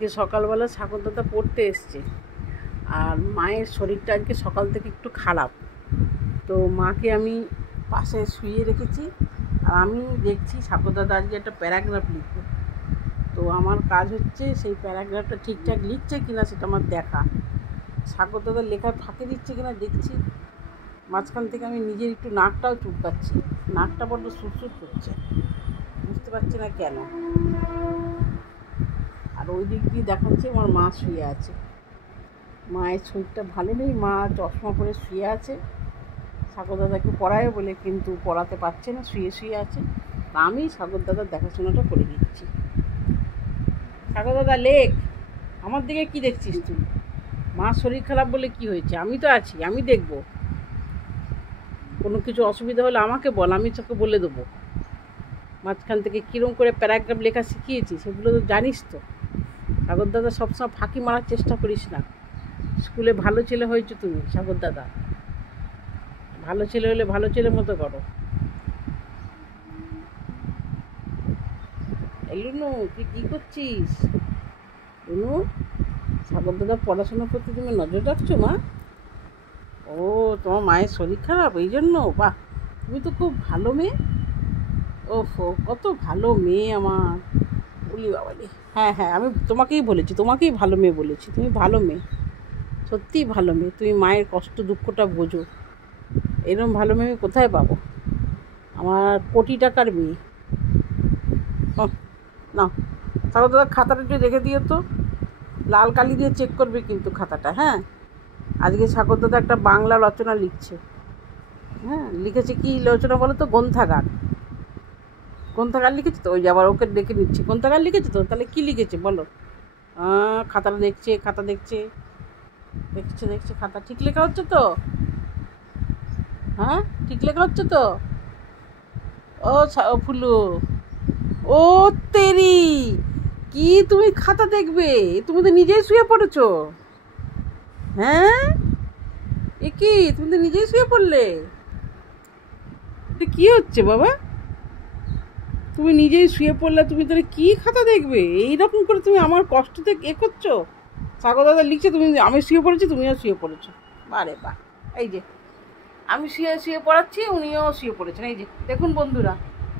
আজকে সকালবেলা সাগর দাদা পড়তে এসছে, আর মায়ের শরীরটা আজকে সকাল থেকে একটু খারাপ। তো মাকে আমি পাশে শুয়ে রেখেছি, আর আমি দেখছি সাগর দাদা আজকে একটা প্যারাগ্রাফ লিখবে। তো আমার কাজ হচ্ছে সেই প্যারাগ্রাফটা ঠিকঠাক লিখছে কিনা সেটা আমার দেখা, সাগর দাদার লেখায় ফাঁকে দিচ্ছে কিনা দেখছি। মাঝখান থেকে আমি নিজের একটু নাকটাও চুলকাচ্ছি, নাকটা বড্ড সুরসুর করছে, বুঝতে পারছি না কেন। আর ওই দিক দিয়ে দেখাচ্ছে আমার মা শুয়ে আছে, মায়ের শরীরটা ভালো নেই, মা চশমা পরে শুয়ে আছে। সাগর দাদাকে পড়ায় বলে কিন্তু পড়াতে পারছে না, শুয়ে শুয়ে আছে। আমি সাগর দাদার দেখাশোনাটা করে নিচ্ছি। সাগর দাদা লেখ, আমার দিকে কি দেখছিস তুই? মা শরীর খারাপ বলে কি হয়েছে? আমি তো আছি, আমি দেখব। কোনো কিছু অসুবিধা হলে আমাকে বল, আমি তোকে বলে দেবো। মাঝখান থেকে কীরকম করে প্যারাগ্রাফ লেখা শিখিয়েছি সেগুলো তো জানিস তো। সাগর দাদা সবসময় ফাঁকি মারার চেষ্টা করিস না। স্কুলে ভালো ছেলে হয়েছে তুমি সাগর দাদা, ভালো ছেলে হলে ভালো ছেলের মতো করো। লুনু, তুই কী করছিস? লুনু, সাগর দাদা পড়াশোনার প্রতি তুমি নজর রাখছো মা? ও, তোমার মায়ের শরীর খারাপ এই জন্য? বাহ, তুমি তো খুব ভালো মেয়ে। ওফো, কত ভালো মেয়ে আমার, বলি বাবালি। হ্যাঁ হ্যাঁ, আমি তোমাকেই বলেছি, তোমাকেই ভালো মেয়ে বলেছি। তুমি ভালো মেয়ে, সত্যিই ভালো মেয়ে। তুমি মায়ের কষ্ট দুঃখটা বোঝো। এরকম ভালো মেয়ে আমি কোথায় পাবো? আমার কোটি টাকার মেয়ে। না, সাগর দাদা খাতাটা একটু রেখে দিও তো, লাল কালি দিয়ে চেক করবে কিন্তু খাতাটা। হ্যাঁ, আজকে সাগর দাদা একটা বাংলা রচনা লিখছে। হ্যাঁ, লিখেছে কি রচনা বলো তো? গ্রন্থাগার। গ্রন্থাগার লিখেছে তো, ওই যে আবার ওকে ডেকে নিচ্ছি। গ্রন্থাগার লিখেছে তো, তাহলে কি লিখেছে বলো? খাতাটা দেখছে, খাতা দেখছে, দেখছে খাতা ঠিক লেখা হচ্ছে তো? হ্যাঁ, ঠিক লেখা হচ্ছে তো? ও ফুলু, ও তেরি, কি তুমি খাতা দেখবে? তুমি তো নিজেই শুয়ে পড়েছো। হ্যাঁ, এ কি, তুমি তো নিজেই শুয়ে পড়লে? এটা কি হচ্ছে বাবা? তুমি নিজেই শুয়ে পড়লে, তুমি তাহলে কি খাতা দেখবে? এইরকম করে তুমি আমার কষ্ট থেকে এ করছো। সাগর দাদা লিখছে, তুমি, আমি শুয়ে পড়েছি, তুমিও শুয়ে পড়েছো। বারে বাহ, এই যে আমি শুয়ে পড়াচ্ছি, উনিও শুয়ে পড়েছেন। এই যে দেখুন বন্ধুরা,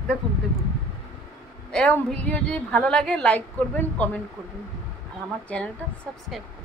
দেখুন দেখুন। এরকম ভিডিও যদি ভালো লাগে লাইক করবেন, কমেন্ট করবেন, আর আমার চ্যানেলটা সাবস্ক্রাইব করবেন।